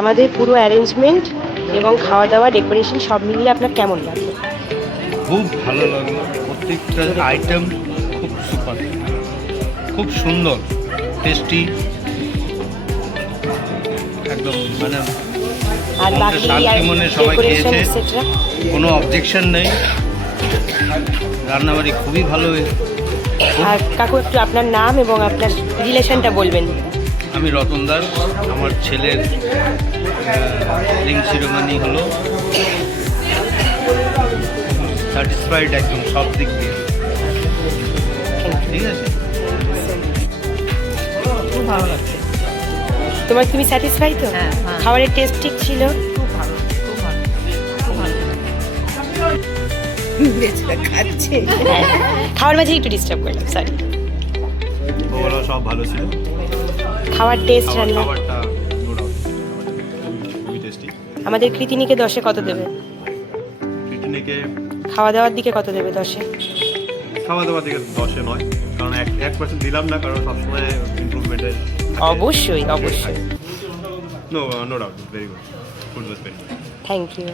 আমাদের পুরো অ্যারেঞ্জমেন্ট এবং খাওয়া দাওয়া ডেকোরেশন সব মিলিয়ে আপনার কেমন লাগলো? খুব ভালো লাগলো, প্রত্যেকটা আইটেম খুব সুপার, খুব সুন্দর, টেস্টি, একদম মানে আর বাকি শান্তি মনে সবাই ডেকোরেশন খেয়েছে, এটসেট্রা? কোনো অবজেকশন নেই, রান্নাবাড়ি খুবই ভালো হয়েছে। আর কাকু একটু আপনার নাম এবং আপনার রিলেশনটা বলবেন। আমি রতন দাস, আমার ছেলের রিং শিরোমণি হলো, স্যাটিসফাইড একদম সব দিক দিয়ে, ঠিক আছে, খুব ভালো লাগছে। তুমি স্যাটিসফাই তো? হ্যাঁ। খাবারের টেস্ট ঠিক ছিল? খুব ভালো, খুব ভালো, খুব ভালো খাচ্ছে। খাওয়ার মাঝে একটু ডিস্টার্ব করলাম, সরি। ওরা সব ভালো ছিল, খাওয়ার টেস্ট রান্না খাবারটা খুবই টেস্টি। আমাদের কৃতিনীকে 10-এ কত দেবে? কৃতিনীকে খাওয়া দাওয়ার দিকে কত দেবে 10-এ? খাওয়া দাওয়া থেকে 10-এ নয়, কারণ 1% দিলাম না, কারণ সবসময় ইমপ্রুভমেন্টের। অবশ্যই। No doubt, very good, food was very good. Thank you.